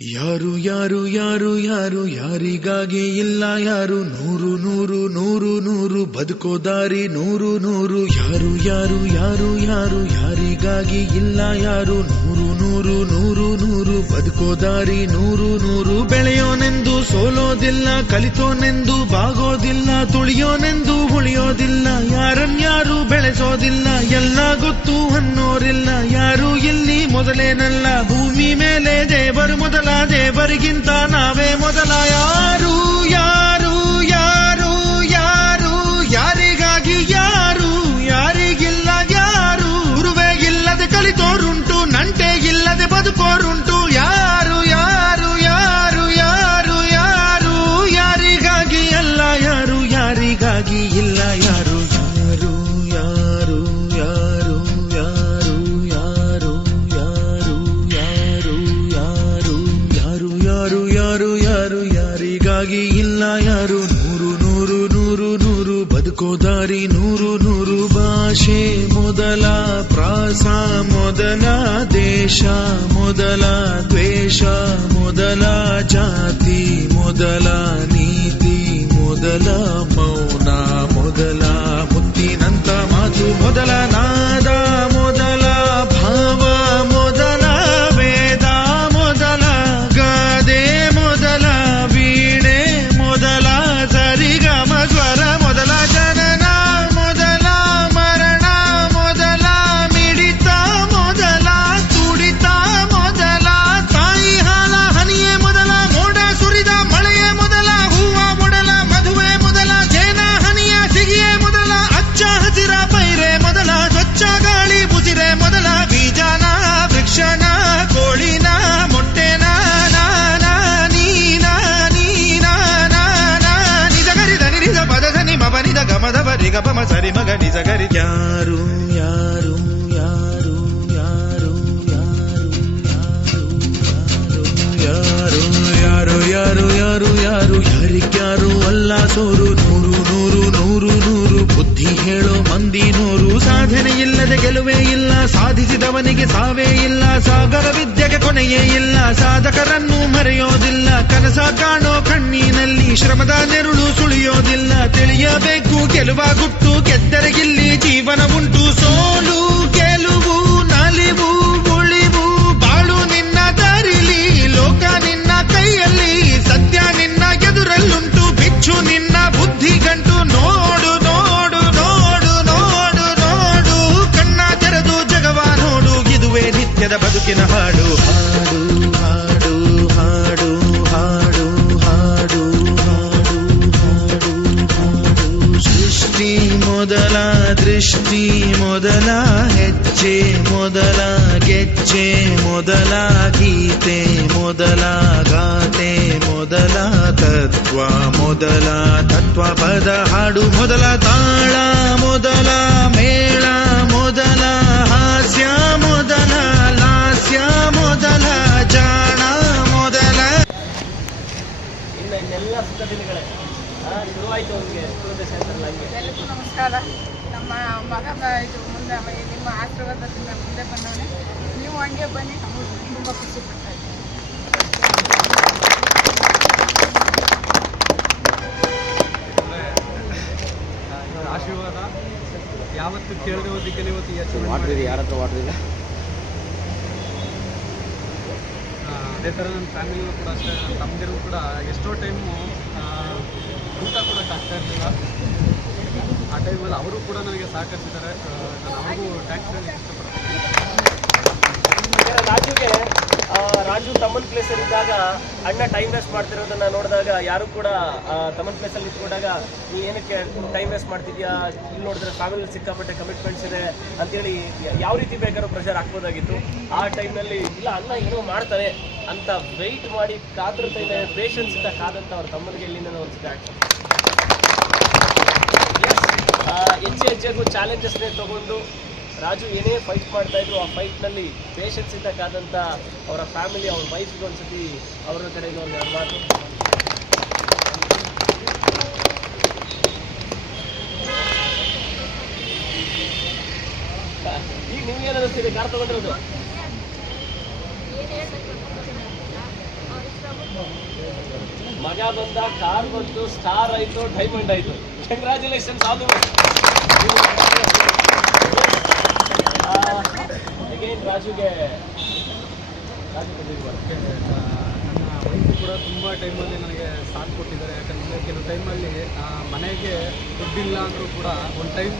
ಯಾರು ಯಾರು ಯಾರು ಯಾರು ಯಾರಿಗಾಗಿ ಇಲ್ಲ ಯಾರು ನೂರು ನೂರು ನೂರು ನೂರು ಬದುಕೋ ದಾರಿ ನೂರು ನೂರು ಯಾರು ಯಾರು ಯಾರು ಯಾರು ಯಾರಿಗಾಗಿ ಇಲ್ಲ ಯಾರು ನೂರು ನೂರು ನೂರು ನೂರು ಬದುಕೋ ದಾರಿ ನೂರು ನೂರು ಬೆಳೆಯೋನೆಂದು ಸೋಲೋದಿಲ್ಲ ಕಲಿತೋನೆಂದು ಬಾಗೋದಿಲ್ಲ ತುಳಿಯೋನೆಂದು ಉಳಿಯೋದಿಲ್ಲ ಯಾರನ್ಯಾರು ಬೆಳೆಸೋದಿಲ್ಲ ಎಲ್ಲ ಗೊತ್ತು ಅನ್ನೋರಿಲ್ಲ ಯಾರು ಇಲ್ಲಿ ಮೊದಲೇನಲ್ಲ ಭೂಮಿ ಮೇಲೆ ದೇವರು ಮೊದಲ ದೇವರಿಗಿಂತ ನಾವೇ ಮೊದಲ ಯಾರು ಯಾರು ಯಾರು ಯಾರು ಯಾರಿಗಾಗಿ ಯಾರು ಯಾರಿಗಿಲ್ಲ ಯಾರು ಗುರುವೇ ಇಲ್ಲದೆ ಕಲಿತೋರುಂಟು ನಂಟೆ ಇಲ್ಲದೆ ಬದುಕೋರುಂಟು ಯಾರು ಯಾರು ಯಾರು ಯಾರು ಯಾರು ಯಾರಿಗಾಗಿ ಅಲ್ಲ ಯಾರು ಯಾರಿಗಾಗಿ ಇಲ್ಲ ಯಾರು ಯಾರು ಯಾರು ಯಾರು ಯಾರು ಯಾರು ಯಾರು ಯಾರು ಯಾರು ಯಾರು ಯಾರು ಯಾರು ಯಾರಿಗಾಗಿ ಇಲ್ಲ ಯಾರು ನೂರು ನೂರು ನೂರು ನೂರು ಬದುಕೋ ದಾರಿ ನೂರು ನೂರು ಭಾಷೆ ಮೊದಲ ಪ್ರಾಸ ಮೊದಲ ದೇಶ ಮೊದಲ ದ್ವೇಷ ಮೊದಲ ಜಾತಿ ಮೊದಲ ನೀತಿ ಮೊದಲ ಮೌನ ಮೊದಲ ಮುತ್ತಿನಂತ ಮಾತು ಮೊದಲ ನಾದ ಮೊದಲ ಭಾವ ಮೊದಲ ವೇದ ಮೊದಲ ಗಾದೆ ಮೊದಲ ವೀಣೆ ಮೊದಲ ಸರಿಗಮ ಸ್ವರ ಮೊದಲ ಜನನ ಮೊದಲ ಮರಣ ಮೊದಲ ಮಿಡಿತ ಮೊದಲ ತುಡಿತ ಮೊದಲ ತಾಯಿ ಹಾಲ ಹನಿಯೇ ಮೊದಲ ಮೋಡ ಸುರಿದ ಮಳೆಯೇ ಮೊದಲ ಹೂವ ಮೊದಲ ಮದುವೆ ಮೊದಲ ಜೇನ ಹನಿಯ ಸಿಗಿಯೇ ಮೊದಲ ಅಚ್ಚ ಹಸಿರ ಪೈರೆ ಮೊದಲ ಸ್ವಚ್ಛ ಗಾಳಿ ಬುಸಿರೆ ಮೊದಲ ಬೀಜನ ವೃಕ್ಷನ ಕೋಳಿನ ಮೊಟ್ಟೆನ ನಿಜ ಪದಧನಿ ಮಬನಿದ ಗಮದ ಬರಿಗ ಪಮ ಸರಿ ಮಗ ನಿಜ ಗರಿ ಯಾರು ಯಾರು ಯಾರು ಯಾರು ಯಾರು ಯಾರು ಯಾರು ಯಾರು ಯಾರು ಯಾರಿಗ್ಯಾರು ಅಲ್ಲ ಸೋರು ನೂರು ನೂರು ನೂರು ನೂರು ಬುದ್ಧಿ ಹೇಳೋ ಮಂದಿ ನೂರು ಸಾಧನೆ ಇಲ್ಲದೆ ಗೆಲುವೇ ಇಲ್ಲ ಸಾಧಿಸಿದವನಿಗೆ ಸಾವೇ ಇಲ್ಲ ಸಾಗರ ವಿದ್ಯೆಗೆ ಕೊನೆಯೇ ಇಲ್ಲ ಸಾಧಕರನ್ನು ಮರೆಯೋದಿಲ್ಲ ಕನಸ ಕಾಣೋ ಕಣ್ಣಿನಲ್ಲಿ ಶ್ರಮದ ನೆರುಳು ಸುಳಿಯೋದಿಲ್ಲ ತಿಳಿಯಬೇಕು ಗೆಲುವ ಗುಟ್ಟು ಗೆದ್ದರೆಗಿಲ್ಲಿ ಜೀವನ ಉಂಟು ಸೋಲು ಗೆಲುವು ನಲಿವು ಉಳಿವು ಬಾಳು ನಿನ್ನ ದಾರಿಲಿ ಲೋಕ ನಿನ್ನ ಕೈಯಲ್ಲಿ ಸತ್ಯ ನಿನ್ನ ಎದುರಲ್ಲುಂಟು ಬಿಚ್ಚು ನಿನ್ನ ಬುದ್ಧಿ ಗಂಟು ನೋಡು ನೋಡು ನೋಡು ನೋಡು ನೋಡು ಕಣ್ಣ ತೆರೆದು ಜಗವ ನೋಡು ಇದುವೇ ನಿತ್ಯದ ಬದುಕಿನ ಹಾಡು ಹಾಡು ಹಾಡು ಹಾಡು ಹಾಡು ಹಾಡು ಹಾಡು ಹಾಡು ಹಾಡು ಸೃಷ್ಟಿ ಮೊದಲ ದೃಷ್ಟಿ ಮೊದಲ ಹೆಜ್ಜೆ ಮೊದಲ ಗೆಜ್ಜೆ ಮೊದಲ ಗೀತೆ ಮೊದಲ ಗಾತೆ ಮೊದಲ ತತ್ವ ಮೊದಲ ತತ್ವ ಪದ ಹಾಡು ಮೊದಲ ತಾಳ ಮೊದಲ ಮೇಳ ಮೊದಲ ಹಾಸ್ಯ ಮೊದಲ ಲಾಸ್ಯ ಮೊದಲ ಜಾಣ ಮೊದಲ ಇನ್ನೆಲ್ಲ ದಿನಗಳೇ ಶುರುವಾಯಿತು ಅವರಿಗೆ ಎಲ್ಲರಿಗೂ ನಮಸ್ಕಾರ. ನಮ್ಮ ಮಗ ಇದು ಮುಂದೆ ನಿಮ್ಮ ಆಶೀರ್ವಾದದಿಂದ ಮುಂದೆ ಬಂದವನೇ. ನೀವು ಹಂಗೆ ಬನ್ನಿ, ತುಂಬ ಖುಷಿ ಪಡ್ತಾ ಇದ್ದೀನಿ. ಆಶೀರ್ವಾದ ಯಾವತ್ತು ಕೇಳದೆ ಹೋದಕ್ಕೆ ಇವತ್ತು ಯಾರ ಹತ್ರ ವಾಟರ್ ಇಲ್ಲ. ಅದೇ ಥರ ನನ್ನ ಫ್ಯಾಮಿಲಿಗೂ ಕೂಡ ಅಷ್ಟೇ, ನನ್ನ ತಮ್ಮದಿರು ಕೂಡ ಎಷ್ಟೋ ಟೈಮು ಊಟ ಕೊಡೋಕ್ಕಾಗ್ತಾ ಇರಲಿಲ್ಲ. ಆ ಟೈಮಲ್ಲಿ ಅವರು ಕೂಡ ನನಗೆ ಸಹಕರಿಸಿದ್ದಾರೆ. ನಾನು ಅವ್ರಿಗೂ ಥ್ಯಾಂಕ್ಸ್ ಹೇಳಿ ಇಷ್ಟಪಡ್ತೀನಿ. ರಾಜು ತಮ್ಮನ ಪ್ಲೇಸಲ್ಲಿ ಇದ್ದಾಗ ಅಣ್ಣ ಟೈಮ್ ವೇಸ್ಟ್ ಮಾಡ್ತಿರೋದನ್ನ ನೋಡಿದಾಗ ಯಾರು ಕೂಡ ತಮ್ಮನ ಪ್ಲೇಸಲ್ಲಿ ನಿಂತ್ಕೊಂಡಾಗ ನೀ ಏನಕ್ಕೆ ಟೈಮ್ ವೇಸ್ಟ್ ಮಾಡ್ತಿದ್ಯಾ, ಇಲ್ಲಿ ನೋಡಿದ್ರೆ ಫ್ಯಾಮಿಲಿ ಸಿಕ್ಕಾಪಟ್ಟೆ ಕಮಿಟ್ಮೆಂಟ್ಸ್ ಇದೆ ಅಂತೇಳಿ ಯಾವ ರೀತಿ ಬೇಕಾದ್ರೂ ಪ್ರೆಷರ್ ಹಾಕ್ಬೋದಾಗಿತ್ತು. ಆ ಟೈಮ್ನಲ್ಲಿ ಇಲ್ಲ ಅಣ್ಣ ಏನೋ ಮಾಡ್ತಾರೆ ಅಂತ ವೆಯ್ಟ್ ಮಾಡಿ ಕಾತುರತೆ ಇದೆ, ಪೇಷನ್ಸ್ ಇಂದ ಕಾದಂಥ ಅವ್ರ ತಮ್ಮನಿಗೆ ಇಲ್ಲಿಂದ ಒಂದು ಸ್ಟಾರ್ಟ್ ಹೆಜ್ಜೆಗೂ ಚಾಲೆಂಜಸ್ನೇ ತಗೊಂಡು ರಾಜು ಏನೇ ಫೈಟ್ ಮಾಡ್ತಾ ಇದ್ರು ಆ ಫೈಟ್ನಲ್ಲಿ ಪೇಷನ್ಸ್ ಇಂದ ಕಾದಂಥ ಅವರ ಫ್ಯಾಮಿಲಿ, ಅವ್ರ ವೈಫ್ಗೆ ಒಂದ್ಸತಿ ಅವರ ಕಡೆಯಿಂದ ಒಂದು ಎರಡು ಮಾತು. ಈಗ ನಿಮ್ಗೇನು ಅನ್ನಿಸ್ತಿದೆ ಕಾರ್ ತಗೊಂಡಿರೋದು? ಮಗ ಬಂದ, ಕಾರ್ ಬಂತು, ಸ್ಟಾರ್ ಆಯ್ತು, ಡೈಮಂಡ್ ಆಯ್ತು. Congratulations all the best. Again ರಾಜುಗೆ ನನ್ನ ವೈಫು ಕೂಡ ತುಂಬ ಟೈಮಲ್ಲಿ ನನಗೆ ಸಾಥ್ ಕೊಟ್ಟಿದ್ದಾರೆ. ಯಾಕಂದರೆ ಕೆಲವು ಟೈಮಲ್ಲಿ ಮನೆಗೆ ದುಡ್ಡಿಲ್ಲ ಅಂದರೂ ಕೂಡ ಒಂದು ಟೈಮ್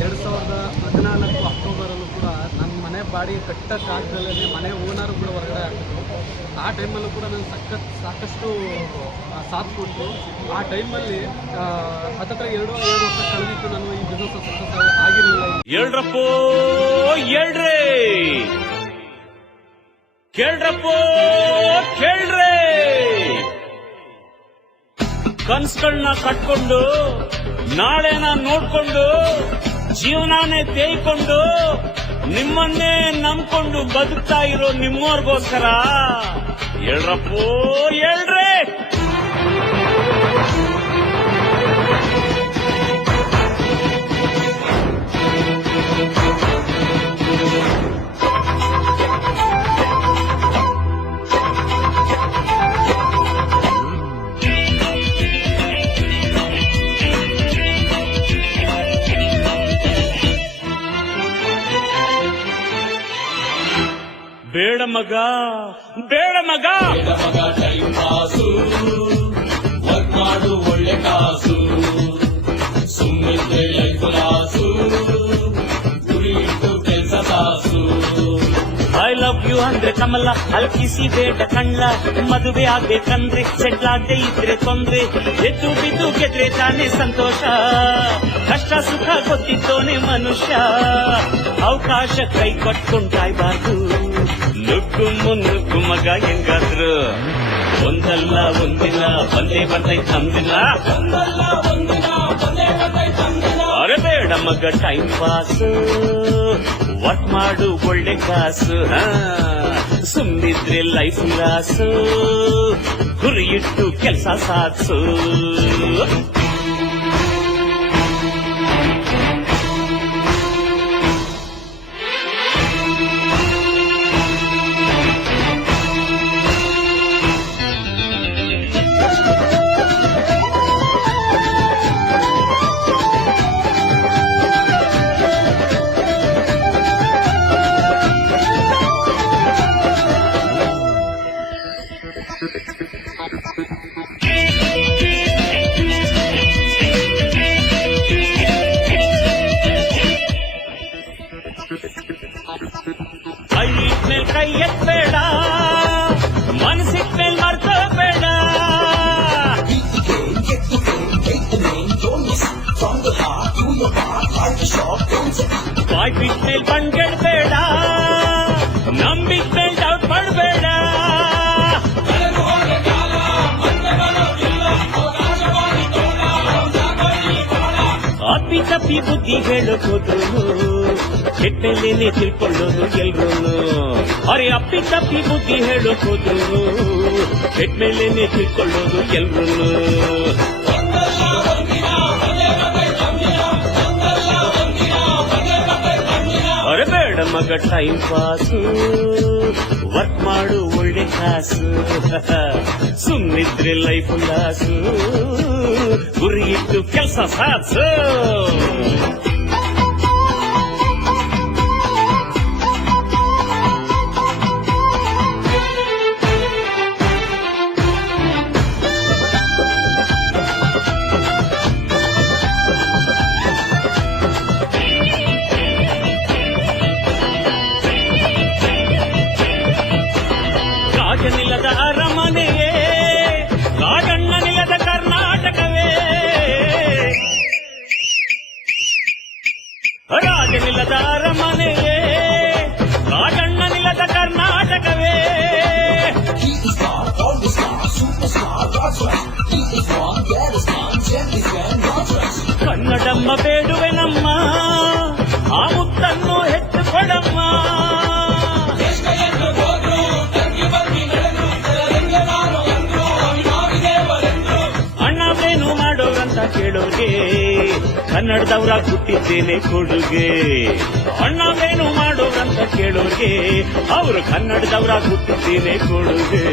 2014 ಅಕ್ಟೋಬರಲ್ಲೂ ಕೂಡ ನನ್ನ ಮನೆ ಬಾಡಿಗೆ ಕಟ್ಟಕ್ಕಾಗ್ದಲೇ ಮನೆ ಓನರು ಕೂಡ ಹೊರಗಡೆ ಆಗ್ತಿತ್ತು. ಆ ಟೈಮಲ್ಲೂ ಕೂಡ ನಾನು ಸಾಕಷ್ಟು ಸಾಥ್ ಕೊಟ್ಟು ಆ ಟೈಮಲ್ಲಿ ಹತ್ತತ್ರ 2 ವರ್ಷ ಕಳೆದಿತ್ತು ನಾನು ಈ ಬಿಸ್ನೆಸ್ ಸಕ್ಸಸ್ ಆಗಿರಲಿಲ್ಲ. ಹೇಳ್ರಪ್ಪೋ ಹೇಳ್ರಿ, ಕೇಳ್ರಪ್ಪೋ ಕೇಳ್ರಿ. ಕನ್ಸ್ಗಳನ್ನ ಕಟ್ಕೊಂಡು ನಾಳೆನ ನೋಡ್ಕೊಂಡು ಜೀವನಾನೇ ತೇಯ್ಕೊಂಡು ನಿಮ್ಮನ್ನೇ ನಂಬ್ಕೊಂಡು ಬದುಕ್ತಾ ಇರೋ ನಿಮ್ಮೋರ್ಗೋಸ್ಕರ ಹೇಳ್ರಪ್ಪೋ ಹೇಳ್ರಿ. ಬೇಡ ಮಗ ಬೇಡ ಮಗ ಟೈಮ್ ಪಾಸು, ವರ್ಕ್ ಮಾಡು ಒಳ್ಳೆ ಕಾಸು, ಸುಮ್ಮನೆ ಲೈಫ್ ಲಾಸು, ಗುರಿ ಇಟ್ಟು ಕೆಲಸ ಸಾಸು. ಐ ಲವ್ ಯು ಅಂದ್ರೆ ಕಮಲ, ಅಲ್ಕಿಸಿ ಬೇಡ ಕಣ್ಣ, ಮದುವೆ ಆಗ್ಬೇಕಂದ್ರೆ ಸೆಟ್ಲ್ ಆಗದೆ ಇದ್ರೆ ತೊಂದ್ರೆ, ಎದ್ದು ಬಿದ್ದು ಗೆದ್ರೆ ತಾನೇ ಸಂತೋಷ, ಕಷ್ಟ ಸುಖ ಗೊತ್ತಿದ್ದೋನೆ ಮನುಷ್ಯ, ಅವಕಾಶ ಕೈ ಕೊಟ್ಕೊಂಡು ಕಾಯ್ಬಾರ್ದು, ನುಗ್ಗು ಮುನ್ನುಗ್ಗು ಮಗ ಹೆಂಗಾದ್ರು, ಒಂದಲ್ಲ ಒಂದಿನ ಬಂದೇ ಬರ್ತೈತ್ ನಮ್ದಿನ, ಅರೆ ಬೇಡ ಮಗ ಟೈಮ್ ಪಾಸ್, ವರ್ಕ್ ಮಾಡು ಒಳ್ಳೆ ಕಾಸು, ಸುಮ್ನಿದ್ರೆ ಲೈಫ್ ಲಾಸು, ಗುರಿ ಇಟ್ಟು ಕೆಲಸ ಸಾಧಿಸು. ಕೈ ಇಟ್ಮೇಲ್ ಕೈ ಎತ್ಬೇಡ, ಮನಸ್ಸಿಟ್ಮೇಲ್ ಮರ್ತೋಬೇಡ, ಬಾಯ್ ಬಿಟ್ಮೇಲ್ ಬಂಡ್ಗೆಡ್ಬೇಡ, ನಂಬಿಟ್ಮೇಲ್ ಡೌಟ್ ಪಡ್ಬೇಡ, ಅಪ್ಪಿ ತಪ್ಪಿ ಬುದ್ಧಿ ಹೇಳೋದು ಕೆಟ್ಟಲ್ಲೇನೆ ತಿಳ್ಕೊಳ್ಳೋದು ಎಲ್ರೂ, ಅರೆ ಅಪ್ಪಿ ತಪ್ಪಿ ಬುದ್ಧಿ ಹೇಳೋದು ಕೆಟ್ಟಮೇಲೇನೆ ತಿಳ್ಕೊಳ್ಳೋದು ಎಲ್ರೂ. ಅರೆ ಬೇಡ ಮಗ ಟೈಮ್ ಪಾಸು, ವರ್ಕ್ ಮಾಡು ಒಳ್ಳೆ ಕಾಸು, ಸುಮ್ನಿದ್ರೆ ಲೈಫ್ ಲಾಸು, ಗುರಿ ಇಟ್ಟು ಕೆಲಸ ಸಾಧಿಸು. ರಾಜನಿಲ್ಲದ ಅರಮನೆಯೇ, ರಾಜಣ್ಣನಿಲ್ಲದ ಕರ್ನಾಟಕವೇ, ರಾಜನಿಲ್ಲದ ಅರಮನೆಯೇ, ರಾಜಣ್ಣನಿಲ್ಲದ ಕರ್ನಾಟಕವೇ, ಕನ್ನಡಮ್ಮ ಬೇಡುವೆ ನಮ್ಮ, ಆ ಮುತ್ತನ್ನು ಹೆಚ್ಚು ಕೊಡಮ್ಮ, ಅಣ್ಣವೇನು ಮಾಡೋರಂತ ಕೇಳೋರ್ಗೆ ಕನ್ನಡದವ್ರ ಹುಟ್ಟಿದ್ದೇನೆ ಕೊಡುಗೆ, ಅಣ್ಣವೇನು ಮಾಡೋರಂತ ಕೇಳೋರ್ಗೆ ಅವರು ಕನ್ನಡದವ್ರ ಹುಟ್ಟಿದ್ದೇನೆ ಕೊಡುಗೆ.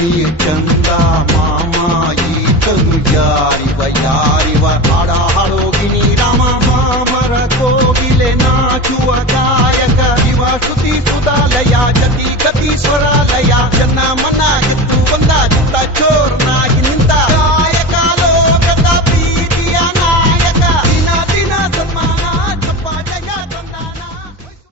ನೀ ಚಂದ ಮಾಮ ಈತನು ಯಾರಿವ ಯಾರಿವ ಹಾಡ ಹಾಡೋಗಿನಿ ರಾಮ ಮಾಮರ ಕೋಗಿಲೆ ನಾಚುವ ಗಾಯಕ ಇವ ಸ್ತುತಿ ಸುಧಾಲಯ ಜತಿ ಗತಿ ಸ್ವರಾಲಯ ಜನ ಮನ